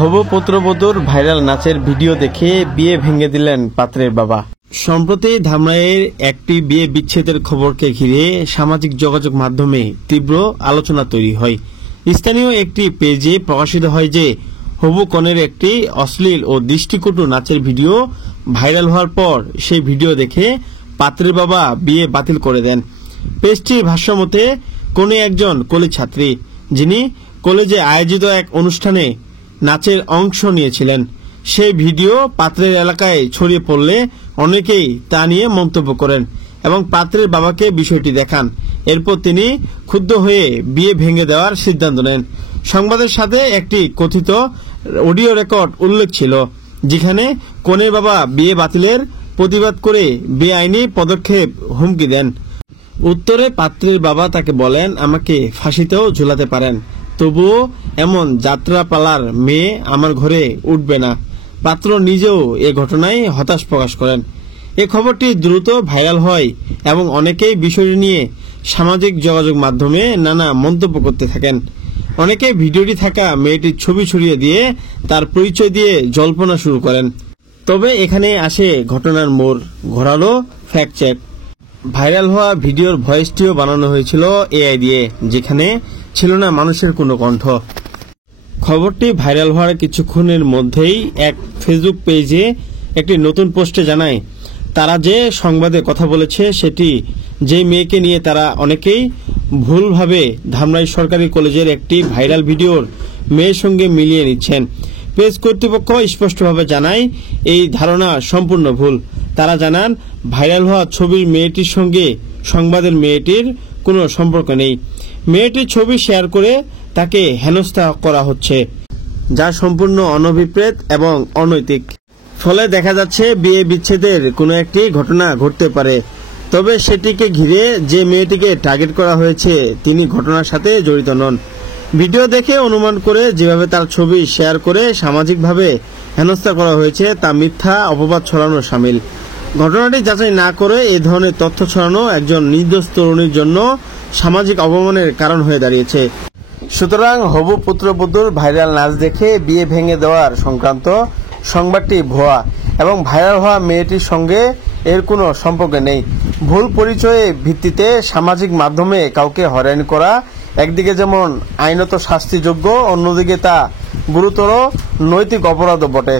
হবু পুত্রবধূর ভাইরাল নাচের ভিডিও দেখে বিয়ে ভেঙে দিলেন পাত্রের বাবা। সম্প্রতি ধামরাইয়ের একটি বিয়ে বিচ্ছেদের খবরকে ঘিরে সামাজিক যোগাযোগ মাধ্যমে তীব্র আলোচনা তৈরি হয়। স্থানীয় একটি পেজে প্রকাশিত হয় যে হবু কনের একটি অশ্লীল ও দৃষ্টিকটু নাচের ভিডিও ভাইরাল হওয়ার পর সেই ভিডিও দেখে পাত্রের বাবা বিয়ে বাতিল করে দেন। পেজটির ভাষ্যমতে কোনে একজন কলেজ ছাত্রী, যিনি কলেজে আয়োজিত এক অনুষ্ঠানে নাচের অংশ নিয়েছিলেন, সেই ভিডিও পাত্রের এলাকায় ছড়িয়ে পড়লে অনেকেই তা নিয়ে মন্তব্য করেন এবং পাত্রের বাবাকে বিষয়টি দেখান। এরপর তিনি ক্ষুব্ধ হয়ে বিয়ে ভেঙে দেওয়ার সিদ্ধান্ত নেন। সংবাদের সাথে একটি কথিত অডিও রেকর্ড উল্লেখ ছিল, যেখানে কনের বাবা বিয়ে বাতিলের প্রতিবাদ করে বেআইনি পদক্ষেপ হুমকি দেন। উত্তরে পাত্রের বাবা তাকে বলেন, আমাকে ফাঁসিতেও ঝুলাতে পারেন, তবুও এমন যাত্রাপালার মেয়ে আমার ঘরে উঠবে না। পাত্র নিজেও এ ঘটনায় হতাশ প্রকাশ করেন। এ খবরটি দ্রুত ভাইরাল হয় এবং অনেকেই বিষয়টি নিয়ে সামাজিক যোগাযোগ মাধ্যমে নানা মন্তব্য করতে থাকেন। অনেকে ভিডিওটি থাকা মেয়েটির ছবি ছড়িয়ে দিয়ে তার পরিচয় দিয়ে জল্পনা শুরু করেন। তবে এখানে আসে ঘটনার মোড় ঘোরালো ফ্যাক্ট চেক। ভাইরাল হওয়া ভিডিওর ভয়েসটিও বানানো হয়েছিল এআই দিয়ে, যেখানে ছিল না মানুষের কোনো কণ্ঠ। খবরটি ভাইরাল হওয়ার কিছুক্ষণের মধ্যেই এক ফেসবুক পেজে একটি নতুন পোস্টে জানায়, তারা যে সংবাদে কথা বলেছে সেটি যে মেয়েকে নিয়ে তারা অনেকেই ভুলভাবে ধামরাই সরকারি কলেজের একটি ভাইরাল ভিডিওর মেয়ের সঙ্গে মিলিয়ে নিচ্ছেন। পেজ কর্তৃপক্ষ স্পষ্টভাবে জানায়, এই ধারণা সম্পূর্ণ ভুল। তারা জানান, ভাইরাল হওয়া ছবির মেয়েটির সঙ্গে সংবাদের মেয়েটির কোনো সম্পর্ক নেই। মেয়েটির ছবি শেয়ার করে তাকে হেনস্থা করা হচ্ছে, যা সম্পূর্ণ অনভিপ্রেত এবং অনৈতিক। ফলে দেখা যাচ্ছে বিয়ে বিচ্ছেদের কোনো একটি ঘটনা ঘটতে পারে, তবে সেটিকে ঘিরে যে মেয়েটিকে টার্গেট করা হয়েছে তিনি ঘটনার সাথে জড়িত নন। ভিডিও দেখে অনুমান করে যেভাবে তার ছবি শেয়ার করে সামাজিকভাবে হেনস্থা করা হয়েছে তা মিথ্যা অপবাদ ছড়ানোর শামিল। ঘটনাটি যাচাই না করে এ ধরনের তথ্য ছড়ানো একজন নির্দোষ তরুণীর জন্য সামাজিক অপমানের কারণ হয়ে দাঁড়িয়েছে। সুতরাং হবু পুত্রবধূর ভাইরাল নাচ দেখে বিয়ে ভেঙে দেওয়ার সংক্রান্ত সংবাদটি ভুয়া এবং ভাইরাল হওয়া মেয়েটির সঙ্গে এর কোনো সম্পর্ক নেই। ভুল পরিচয়ের ভিত্তিতে সামাজিক মাধ্যমে কাউকে হয়রানি করা একদিকে যেমন আইনত শাস্তিযোগ্য, অন্যদিকে তা গুরুতর নৈতিক অপরাধও বটে।